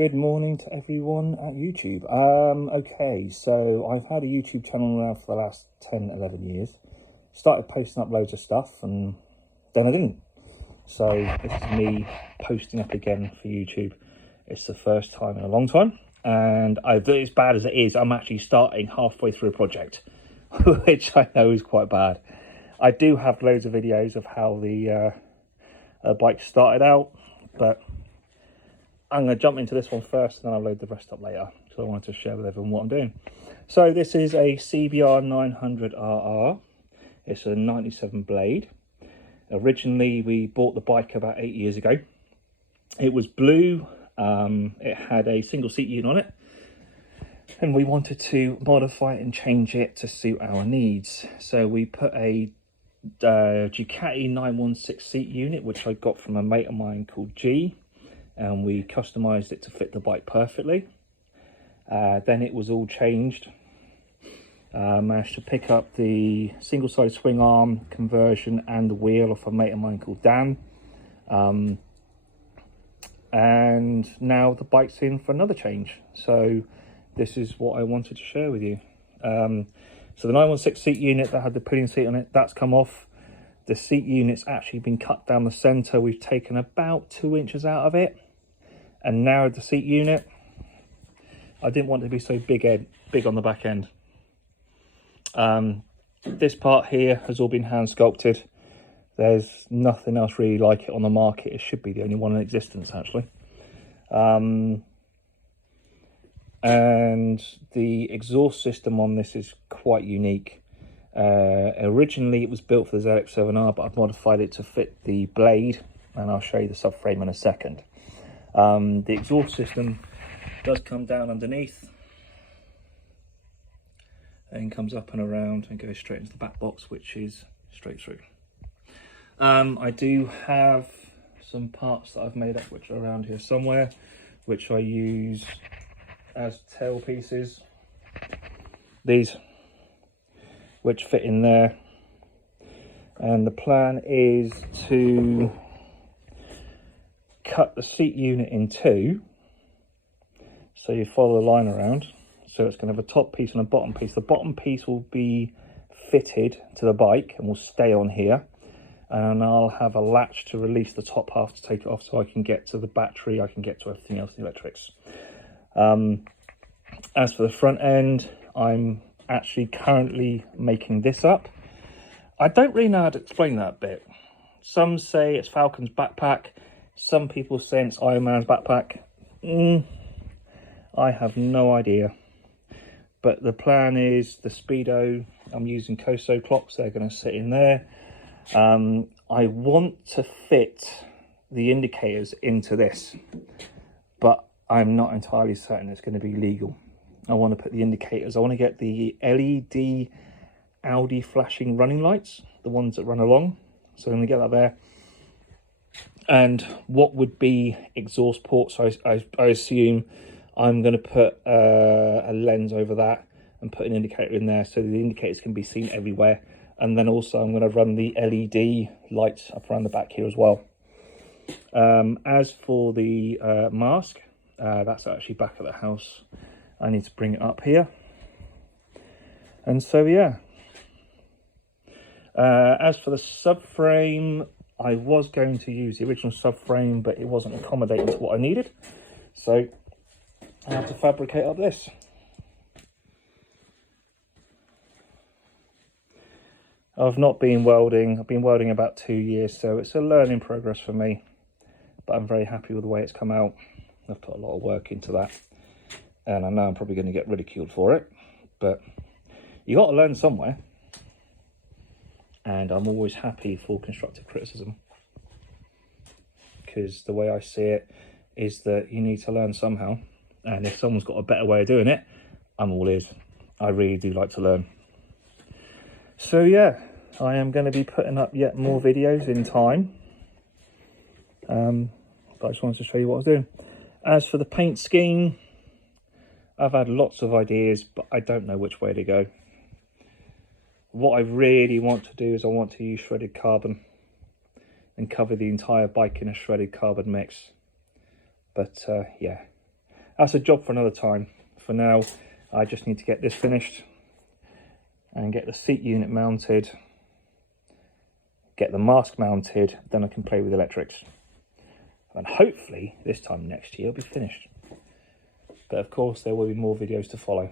Good morning to everyone at YouTube. Okay, so I've had a YouTube channel now for the last 10, 11 years. Started posting up loads of stuff and then I didn't. So this is me posting up again for YouTube. It's the first time in a long time. And as bad as it is, I'm actually starting halfway through a project, which I know is quite bad. I do have loads of videos of how the bike started out, but I'm going to jump into this one first and then I'll load the rest up later. So I wanted to share with everyone what I'm doing. So this is a CBR 900RR. It's a 97 blade. Originally, we bought the bike about 8 years ago. It was blue. It had a single seat unit on it. And we wanted to modify it and change it to suit our needs. So we put a Ducati 916 seat unit, which I got from a mate of mine called G. And we customized it to fit the bike perfectly. Then it was all changed. Managed to pick up the single side swing arm conversion and the wheel off a mate of mine called Dan. And now the bike's in for another change. So this is what I wanted to share with you. So the 916 seat unit that had the pillion seat on it, that's come off. The seat unit's actually been cut down the center. We've taken about 2 inches out of it and narrowed the seat unit. I didn't want it to be so big on the back end. This part here has all been hand sculpted. There's nothing else really like it on the market. It should be the only one in existence, actually. And the exhaust system on this is quite unique. Originally it was built for the ZX7R, but I've modified it to fit the blade, and I'll show you the subframe in a second. The exhaust system does come down underneath and comes up and around and goes straight into the back box, which is straight through. I do have some parts that I've made up which are around here somewhere, which I use as tail pieces. These, which fit in there. And the plan is to cut the seat unit in two. So you follow the line around. So it's going to have a top piece and a bottom piece. The bottom piece will be fitted to the bike and will stay on here. And I'll have a latch to release the top half to take it off so I can get to the battery, I can get to everything else in the electrics. As for the front end, I'm actually currently making this up. I don't really know how to explain that bit. Some say it's Falcon's backpack. Some people say it's Iron Man's backpack. I have no idea. But the plan is the Speedo, I'm using Coso clocks, they're going to sit in there. I want to fit the indicators into this, but I'm not entirely certain it's going to be legal. I want to put the indicators, I want to get the LED Audi flashing running lights, the ones that run along. So I'm going to get that there. And what would be exhaust ports, I assume I'm going to put a lens over that and put an indicator in there so the indicators can be seen everywhere. And then also I'm going to run the LED lights up around the back here as well. As for the mask, that's actually back at the house. I need to bring it up here. And so, yeah. As for the subframe, I was going to use the original subframe, but it wasn't accommodating to what I needed. So I have to fabricate up this. I've not been welding. I've been welding about 2 years, so it's a learning progress for me. But I'm very happy with the way it's come out. I've put a lot of work into that. And I know I'm probably going to get ridiculed for it. But you got to learn somewhere. And I'm always happy for constructive criticism. Because the way I see it is that you need to learn somehow. And if someone's got a better way of doing it, I'm all ears. I really do like to learn. So yeah, I am going to be putting up yet more videos in time. But I just wanted to show you what I was doing. As for the paint scheme, I've had lots of ideas, but I don't know which way to go. What I really want to do is I want to use shredded carbon and cover the entire bike in a shredded carbon mix. But yeah, that's a job for another time. For now, I just need to get this finished and get the seat unit mounted, get the mask mounted, then I can play with electrics. And hopefully this time next year it'll be finished. But of course there will be more videos to follow.